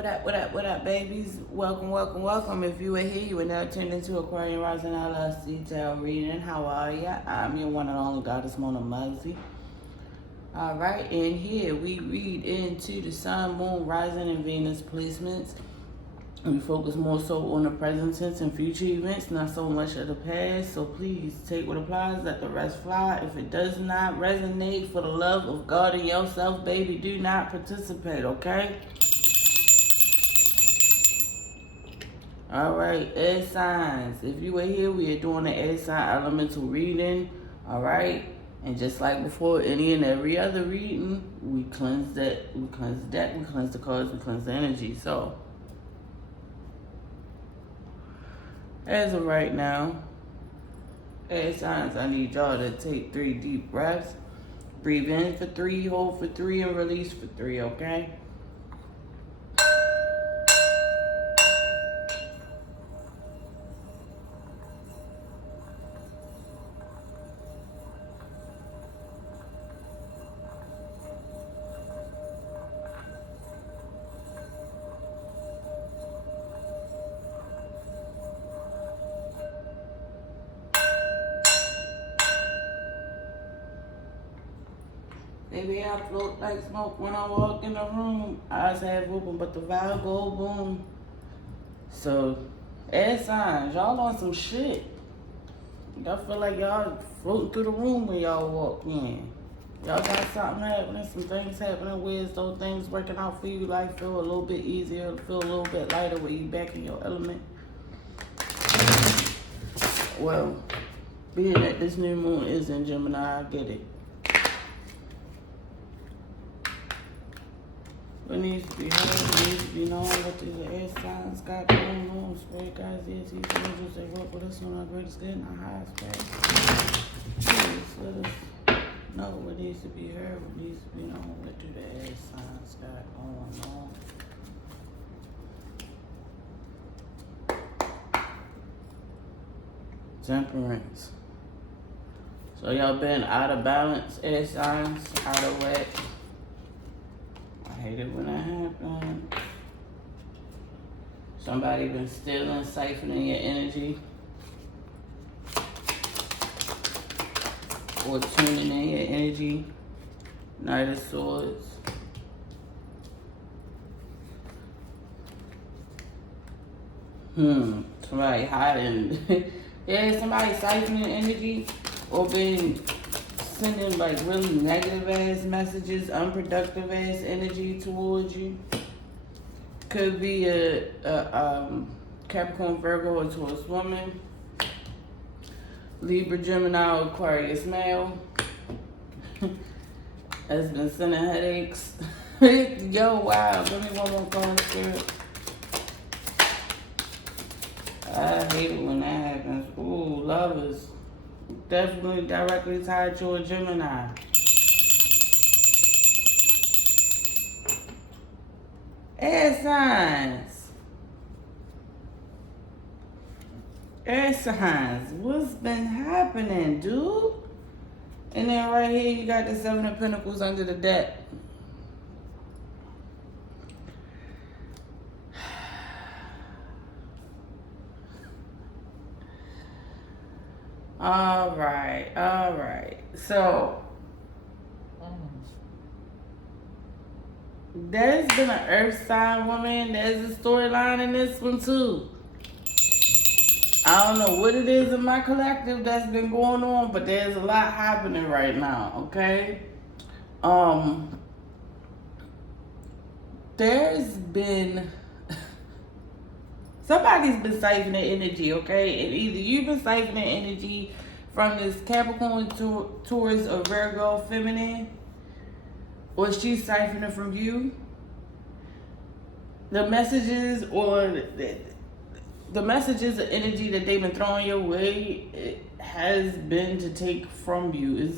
What up, babies? Welcome. If you are here, you are now tuned into Aquarian Rising LLC Tarot Reading. How are ya? I'm your one and only goddess, Mona Muzzy. Alright, and here we read into the Sun, Moon, Rising, and Venus placements. We focus more so on the present tense and future events, not so much of the past. So please take what applies, let the rest fly. If it does not resonate, for the love of God and yourself, baby, do not participate, okay? Alright, air signs. If you were here, we are doing the air sign elemental reading. Alright? And just like before, any and every other reading, we cleanse that, we cleanse the deck, we cleanse the cards, we cleanse the energy. So as of right now, air signs, I need y'all to take 3 deep breaths. Breathe in for 3, hold for 3, and release for 3, okay? Baby, I float like smoke when I walk in the room. Eyes half open, but the vibe go boom. So, air signs, y'all on some shit. Y'all feel like y'all floating through the room when y'all walk in. Y'all got something happening, some things happening where those things working out for you. Life feel a little bit easier, feel a little bit lighter when you back in your element. Well, being that this new moon is in Gemini, I get it. What needs to be heard, what needs to be known, what these air signs got going on. Spirit guys, these angels, they work with us on our greatest good and our highest praise. Please let us know what needs to be heard, what needs to be known, what do the air signs got going on. Temperance. So y'all been out of balance, air signs, out of whack. I hate it when that happens. Somebody been stealing, siphoning your energy. Or tuning in your energy. Knight of Swords. Somebody hiding. Yeah, somebody siphoning energy. Or been sending like really negative ass messages, unproductive ass energy towards you. Could be a Capricorn, Virgo, or Taurus woman. Libra, Gemini, Aquarius male. Has been sending headaches. Yo, wow, give me one more card, Spirit. I hate it when that happens. Ooh, lovers. Definitely directly tied to a Gemini. Air signs. Air signs. What's been happening, dude? And then right here, you got the 7 of Pentacles under the deck. All right. So, there's been an earth sign woman. There's a storyline in this one too. I don't know what it is in my collective that's been going on, but there's a lot happening right now, okay? There's been... Somebody's been siphoning energy, okay? And either you've been siphoning energy from this Capricorn, Taurus, or Virgo feminine, or she's siphoning from you. The messages or the messages of energy that they've been throwing your way, it has been to take from you.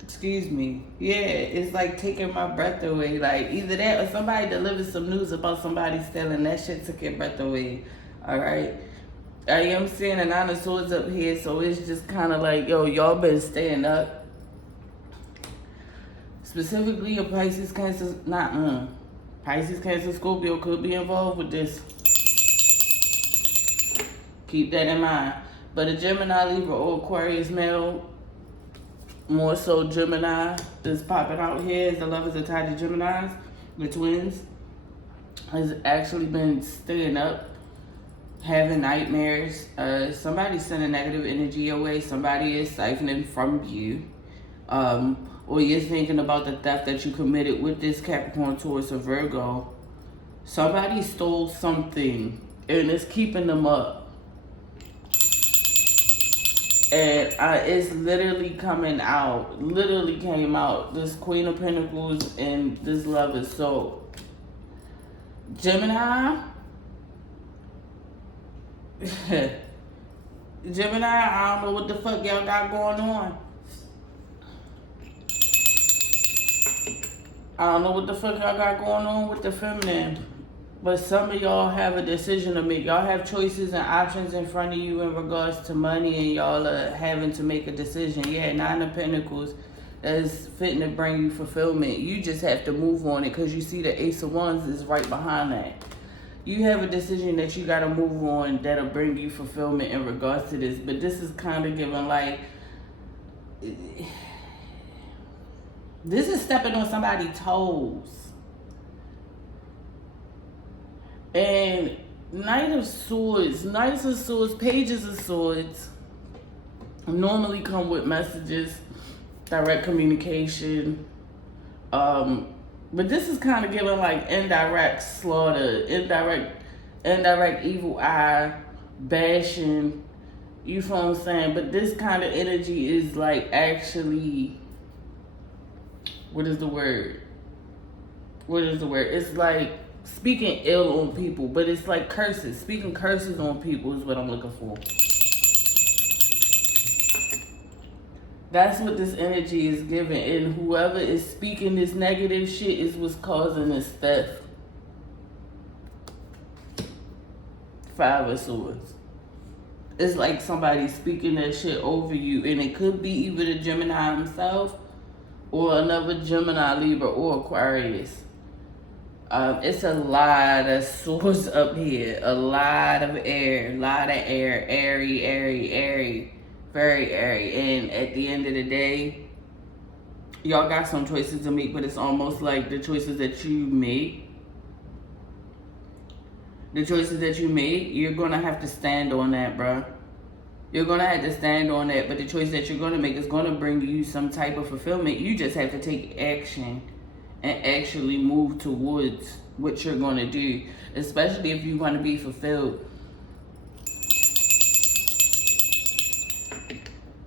Excuse me. Yeah, it's like taking my breath away. Like either that or somebody delivered some news about somebody stealing. That shit took your breath away. Alright? I am seeing a 9 of Swords up here, so it's just kind of like, yo, y'all been staying up. Specifically, a Pisces, Cancer, Pisces, Cancer, Scorpio could be involved with this. Keep that in mind. But a Gemini, Libra, or Aquarius male, more so Gemini, is popping out here as the love is attached to Geminis, the twins, has actually been staying up, having nightmares. Somebody's sending negative energy your way. Somebody is siphoning from you. Or you're thinking about the theft that you committed with this Capricorn, Taurus, or Virgo. Somebody stole something and it's keeping them up. And it's literally coming out. Literally came out. This Queen of Pentacles and this Lover. So, Gemini. Gemini, I don't know what the fuck y'all got going on. I don't know what the fuck y'all got going on with the feminine. But some of y'all have a decision to make. Y'all have choices and options in front of you in regards to money, and y'all are having to make a decision. Yeah, Nine of Pentacles is fitting to bring you fulfillment. You just have to move on it because you see the Ace of Wands is right behind that. You have a decision that you got to move on that'll bring you fulfillment in regards to this. But this is kind of giving like... This is stepping on somebody's toes. And Knight of Swords, Knights of Swords, Pages of Swords normally come with messages, direct communication. But this is kind of giving like indirect slaughter, indirect evil eye, bashing. You feel what I'm saying? But this kind of energy is like actually... What is the word? It's like speaking ill on people, but it's like curses. Speaking curses on people is what I'm looking for. That's what this energy is giving. And whoever is speaking this negative shit is what's causing this theft. Five of Swords. It's like somebody speaking that shit over you. And it could be either the Gemini himself or another Gemini, Libra, or Aquarius. It's a lot of swords up here. A lot of air. Airy. Very airy. And at the end of the day, y'all got some choices to make, but it's almost like the choices that you make. The choices that you make, you're going to have to stand on that, bro. You're going to have to stand on that, but the choice that you're going to make is going to bring you some type of fulfillment. You just have to take action and actually move towards what you're going to do, especially if you want to be fulfilled.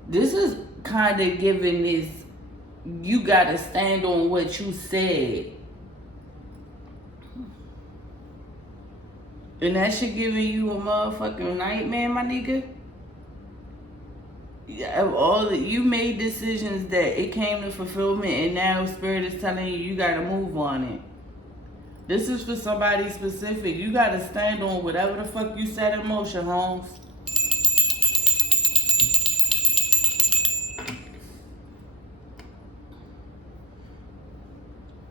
This is kind of giving this, you got to stand on what you said. And that shit giving you a motherfucking nightmare, my nigga. You made decisions that it came to fulfillment, and now Spirit is telling you you gotta move on it. This is for somebody specific. You gotta stand on whatever the fuck you set in motion, Holmes.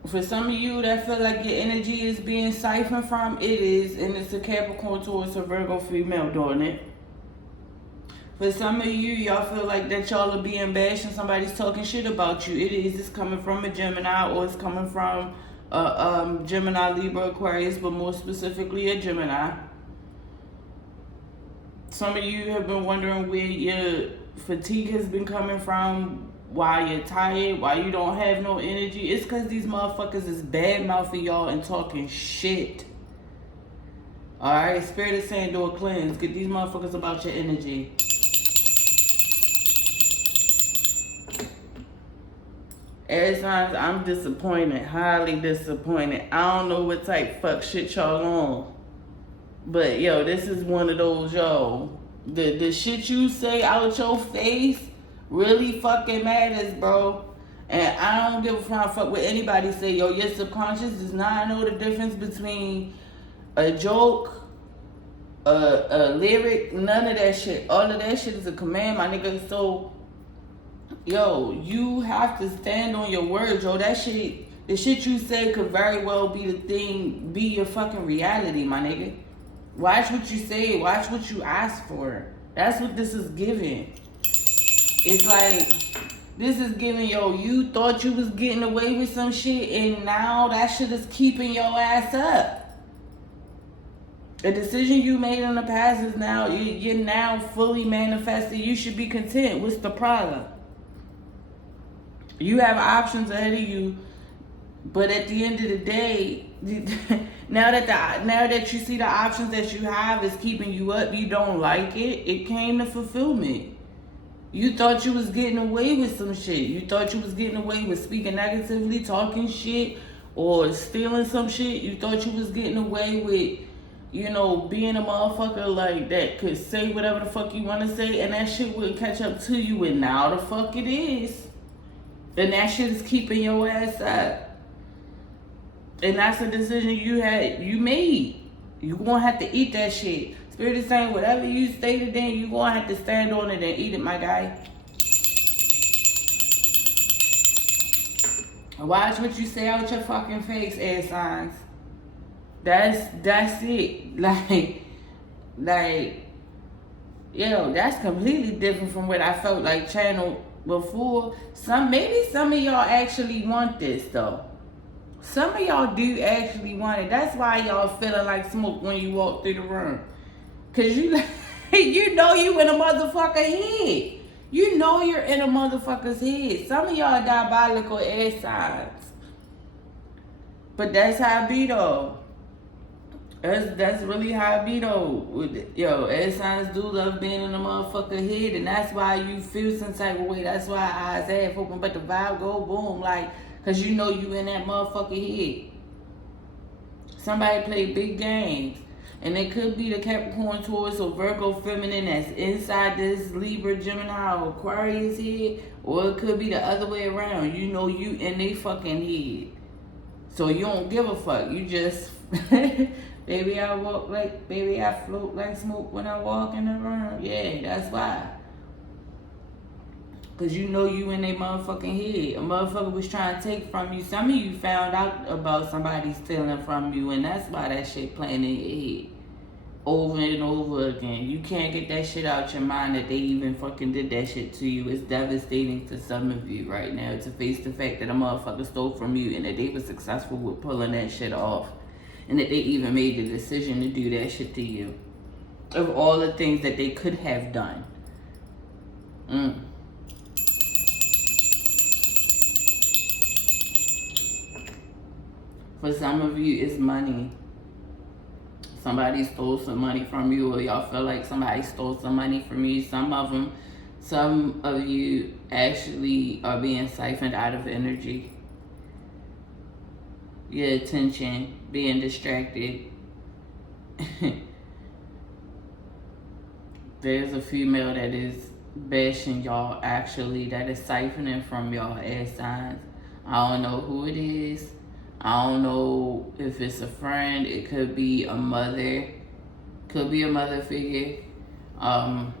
For some of you that feel like your energy is being siphoned from, it is, and it's a Capricorn, Taurus, or Virgo female doing it. For some of you, y'all feel like that y'all are being bashed and somebody's talking shit about you. It is. It's coming from a Gemini, or it's coming from a Gemini, Libra, Aquarius, but more specifically a Gemini. Some of you have been wondering where your fatigue has been coming from, why you're tired, why you don't have no energy. It's because these motherfuckers is bad-mouthing y'all and talking shit. Alright? Spirit is saying do a cleanse. Get these motherfuckers about your energy. Aries signs, I'm disappointed, highly disappointed. I don't know what type fuck shit y'all on. But, yo, this is one of those, yo. The shit you say out your face really fucking matters, bro. And I don't give a fuck what anybody say. Yo, your subconscious does not know the difference between a joke, a lyric, none of that shit. All of that shit is a command, my nigga. So yo, you have to stand on your words, yo. That shit, the shit you say could very well be the thing, be your fucking reality, my nigga. Watch what you say. Watch what you ask for. That's what this is giving. It's like, this is giving, yo, you thought you was getting away with some shit, and now that shit is keeping your ass up. A decision you made in the past is now, you're now fully manifested. You should be content. What's the problem? You have options ahead of you, but at the end of the day, now that you see the options that you have is keeping you up, you don't like it. It came to fulfillment. You thought you was getting away with some shit. You thought you was getting away with speaking negatively, talking shit, or stealing some shit. You thought you was getting away with, you know, being a motherfucker like that could say whatever the fuck you want to say, and that shit wouldn't catch up to you, and now the fuck it is. And that shit is keeping your ass up. And that's a decision you made. You gonna have to eat that shit. Spirit is saying whatever you stated then, you gonna have to stand on it and eat it, my guy. Watch what you say out your fucking face, air signs. That's it. Like, yo, that's completely different from what I felt like channeled before. Maybe some of y'all actually want this though. Some of y'all do actually want it. That's why y'all feeling like smoke when you walk through the room. Cause you know you in a motherfucker head. You know you're in a motherfucker's head. Some of y'all diabolical air signs. But that's how it be though. That's really how it be though. Yo, air signs do love being in a motherfucker head, and that's why you feel some type of way. That's why eyes half open, but the vibe go boom, like, cause you know you in that motherfucker head. Somebody play big games, and it could be the Capricorn, Taurus, or Virgo feminine that's inside this Libra, Gemini, or Aquarius head, or it could be the other way around. You know you in they fucking head, so you don't give a fuck. You just baby, I float like smoke when I walk in the room. Yeah, that's why. Cause you know you in a motherfucking head. A motherfucker was trying to take from you. Some of you found out about somebody stealing from you, and that's why that shit playing in your head. Over and over again. You can't get that shit out your mind that they even fucking did that shit to you. It's devastating to some of you right now to face the fact that a motherfucker stole from you and that they were successful with pulling that shit off. And that they even made the decision to do that shit to you. Of all the things that they could have done. For some of you, it's money. Somebody stole some money from you, or y'all feel like somebody stole some money from you. Some of you actually are being siphoned out of energy. Your attention, being distracted. There's a female that is bashing y'all, actually, that is siphoning from y'all air signs. I don't know who it is. I don't know if it's a friend. It could be a mother. Could be a mother figure. But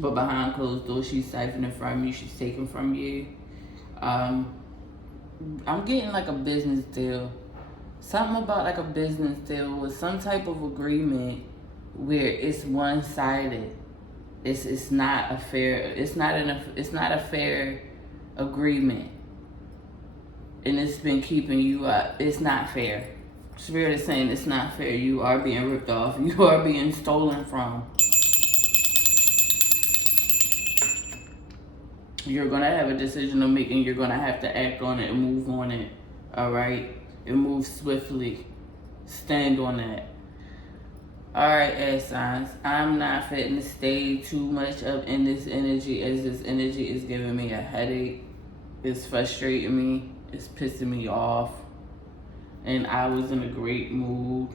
behind closed doors, she's siphoning from you. She's taking from you. I'm getting like a business deal. Something about like a business deal with some type of agreement where it's one-sided. It's not a fair agreement. And it's been keeping you up. It's not fair. Spirit is saying it's not fair. You are being ripped off. You are being stolen from. You're going to have a decision to make, and you're going to have to act on it and move on it. All right? And move swiftly. Stand on that. All right, air signs. I'm not fitting to stay too much up in this energy, as this energy is giving me a headache. It's frustrating me. It's pissing me off. And I was in a great mood.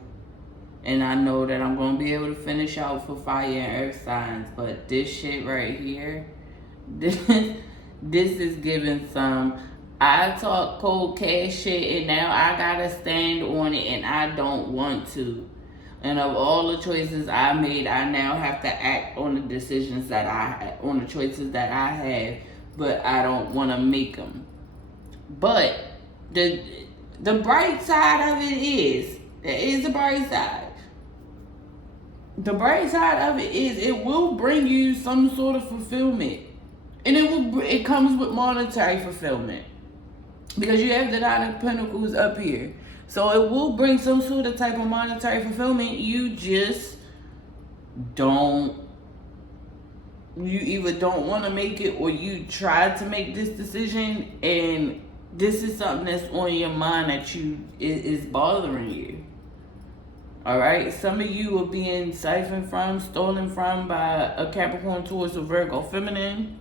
And I know that I'm going to be able to finish out for fire and earth signs. But this shit right here, this is giving some, I talk cold cash shit and now I got to stand on it and I don't want to. And of all the choices I made, I now have to act on the decisions that on the choices that I have. but I don't want to make them. But the bright side of it is, there is a bright side. The bright side of it is it will bring you some sort of fulfillment. And it comes with monetary fulfillment. Because you have the Nine of Pentacles up here. So it will bring some sort of type of monetary fulfillment. You just don't. You either don't want to make it, or you try to make this decision and this is something that's on your mind that is bothering you. Alright, some of you are being siphoned from, stolen from by a Capricorn, Taurus, or Virgo feminine,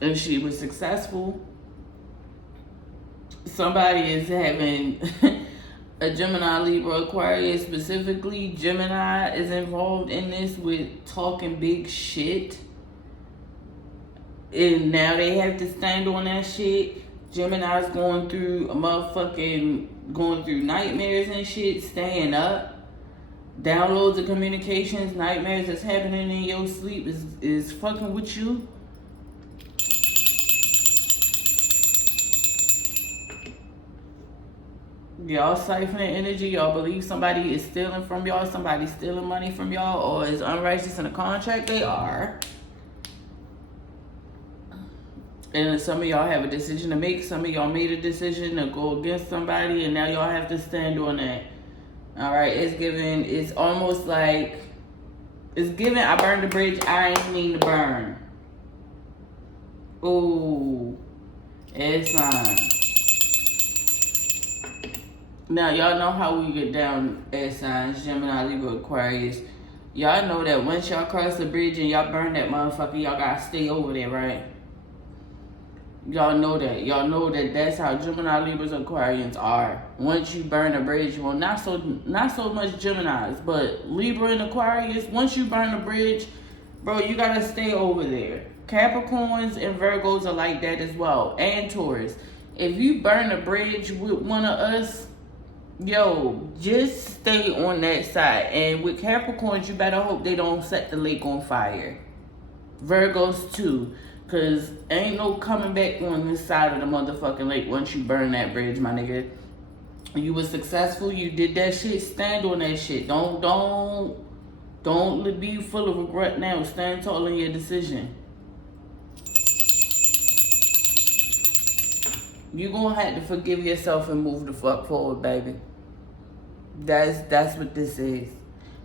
and she was successful. Somebody is having a Gemini, Libra, Aquarius, specifically Gemini is involved in this with talking big shit. And now they have to stand on that shit. Gemini's going through nightmares and shit, staying up. Downloads of communications, nightmares that's happening in your sleep is fucking with you. Y'all siphoning energy. Y'all believe somebody is stealing from y'all. Somebody's stealing money from y'all, or is unrighteous in a contract. They are. And some of y'all have a decision to make. Some of y'all made a decision to go against somebody, and now y'all have to stand on that. Alright, it's almost like, it's given, I burned the bridge I ain't mean to burn. Ooh, it's sign. Now, y'all know how we get down air signs, Gemini, Libra, Aquarius. Y'all know that once y'all cross the bridge and y'all burn that motherfucker, y'all gotta stay over there, right? Y'all know that. Y'all know that that's how Gemini, Libras, Aquarians are. Once you burn a bridge, well, not so much Geminis, but Libra and Aquarius, once you burn a bridge, bro, you gotta stay over there. Capricorns and Virgos are like that as well, and Taurus. If you burn a bridge with one of us, yo, just stay on that side. And with Capricorns, you better hope they don't set the lake on fire. Virgos too. Because ain't no coming back on this side of the motherfucking lake once you burn that bridge, my nigga. You were successful. You did that shit. Stand on that shit. Don't be full of regret now. Stand tall in your decision. You gonna have to forgive yourself and move the fuck forward, baby. That's what this is.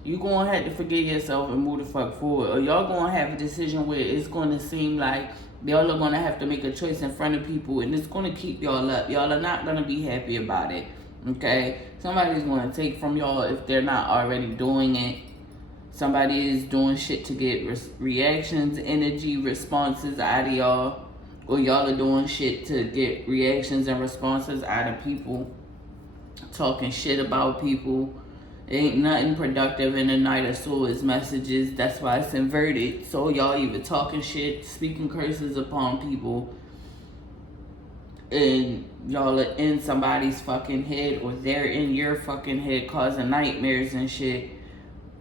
You gonna have to forgive yourself and move the fuck forward, or y'all gonna have a decision where it's gonna seem like y'all are gonna have to make a choice in front of people, and it's gonna keep y'all up. Y'all are not gonna be happy about it. Okay, somebody's gonna take from y'all if they're not already doing it. Somebody is doing shit to get reactions, energy, responses out of y'all, or y'all are doing shit to get reactions and responses out of people. Talking shit about people. Ain't nothing productive in the Knight of Swords messages. That's why it's inverted. So y'all either talking shit, speaking curses upon people, and y'all are in somebody's fucking head, or they're in your fucking head causing nightmares and shit.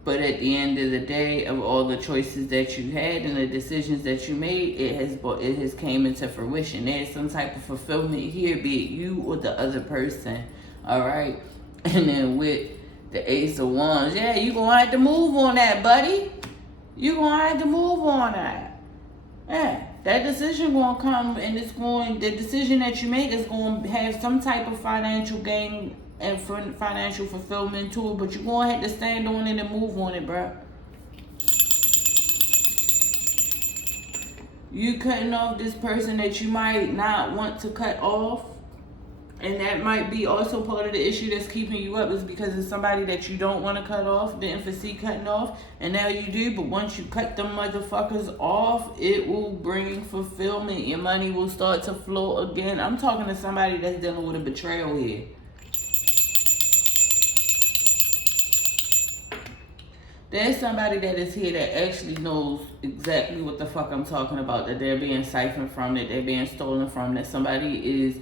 But at the end of the day, of all the choices that you had and the decisions that you made, it has came into fruition. There's some type of fulfillment here, be it you or the other person. Alright? And then with the Ace of Wands, yeah, you gonna have to move on that, buddy. You gonna have to move on that. Yeah, that decision gonna come, and the decision that you make is gonna have some type of financial gain and financial fulfillment to it, but you're gonna have to stand on it and move on it, bro. You cutting off this person that you might not want to cut off. And that might be also part of the issue that's keeping you up, is because it's somebody that you don't want to cut off, didn't foresee cutting off, and now you do. But once you cut them motherfuckers off, it will bring fulfillment. Your money will start to flow again. I'm talking to somebody that's dealing with a betrayal here. There's somebody that is here that actually knows exactly what the fuck I'm talking about, that they're being siphoned from, that they're being stolen from, that somebody is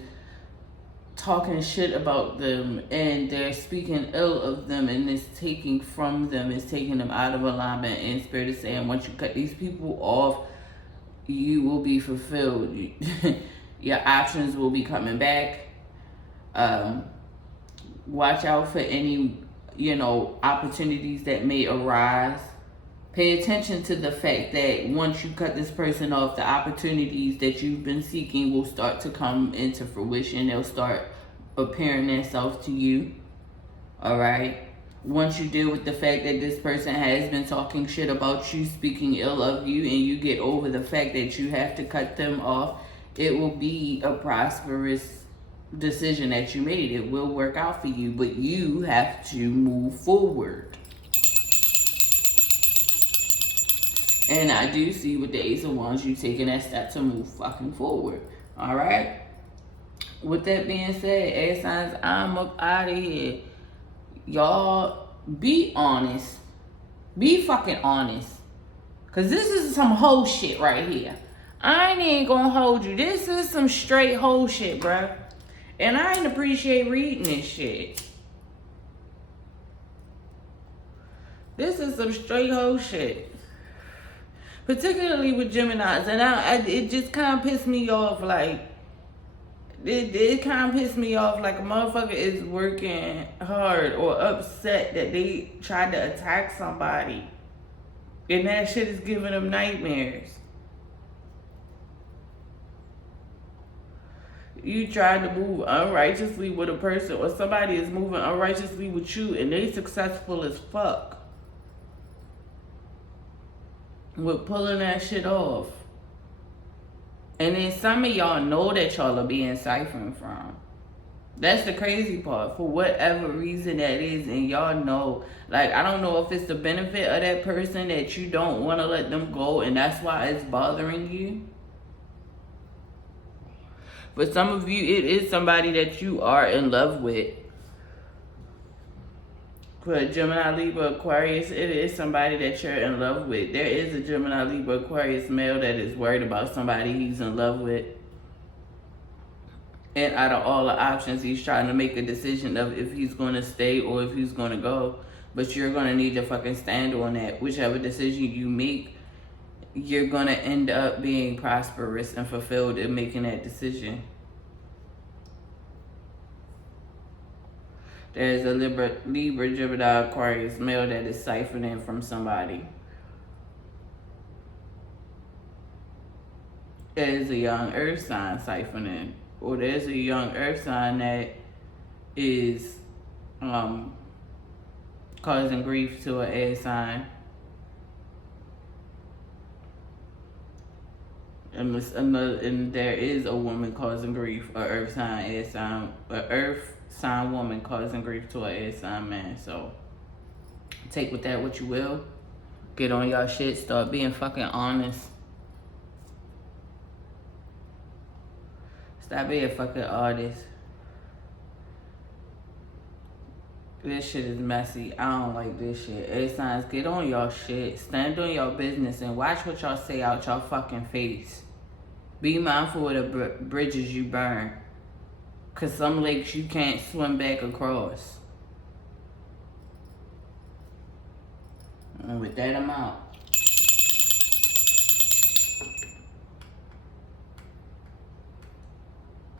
talking shit about them and they're speaking ill of them, and it's taking from them, it's taking them out of alignment. And Spirit is saying, once you cut these people off, you will be fulfilled. Your options will be coming back. Watch out for any, opportunities that may arise. Pay attention to the fact that once you cut this person off, the opportunities that you've been seeking will start to come into fruition. They'll start appearing themselves to you. All right? Once you deal with the fact that this person has been talking shit about you, speaking ill of you, and you get over the fact that you have to cut them off, it will be a prosperous decision that you made. It will work out for you, but you have to move forward. And I do see with the Ace of Wands, you taking that step to move fucking forward. All right? With that being said, air signs, I'm up out of here. Y'all, be honest. Be fucking honest. Because this is some whole shit right here. I ain't gonna hold you. This is some straight whole shit, bruh. And I ain't appreciate reading this shit. This is some straight whole shit. Particularly with Geminis. And it just kind of pissed me off. Like, it kind of pissed me off. Like, a motherfucker is working hard or upset that they tried to attack somebody. And that shit is giving them nightmares. You tried to move unrighteously with a person, or somebody is moving unrighteously with you, and they successful as fuck with pulling that shit off. And then some of y'all know that y'all are being siphoned from. That's the crazy part. For whatever reason that is, and y'all know. Like, I don't know if it's the benefit of that person that you don't want to let them go, and that's why it's bothering you. For some of you, it is somebody that you are in love with. For Gemini, Libra, Aquarius, it is somebody that you're in love with. There is a Gemini, Libra, Aquarius male that is worried about somebody he's in love with. And out of all the options, he's trying to make a decision of if he's going to stay or if he's going to go. But you're going to need to fucking stand on that. Whichever decision you make, you're going to end up being prosperous and fulfilled in making that decision. There's a Libra, Gemini, Aquarius male that is siphoning from somebody. There's a young earth sign siphoning. Or there's a young earth sign that is causing grief to an air sign. And there is a woman causing grief, a earth sign, air sign, a earth sign woman causing grief to an air sign man. So take with that what you will. Get on y'all shit. Start being fucking honest. Stop being a fucking artist. This shit is messy. I don't like this shit. Air signs, get on y'all shit. Stand on y'all business and watch what y'all say out y'all fucking face. Be mindful of the bridges you burn. Because some lakes you can't swim back across. And with that, I'm out.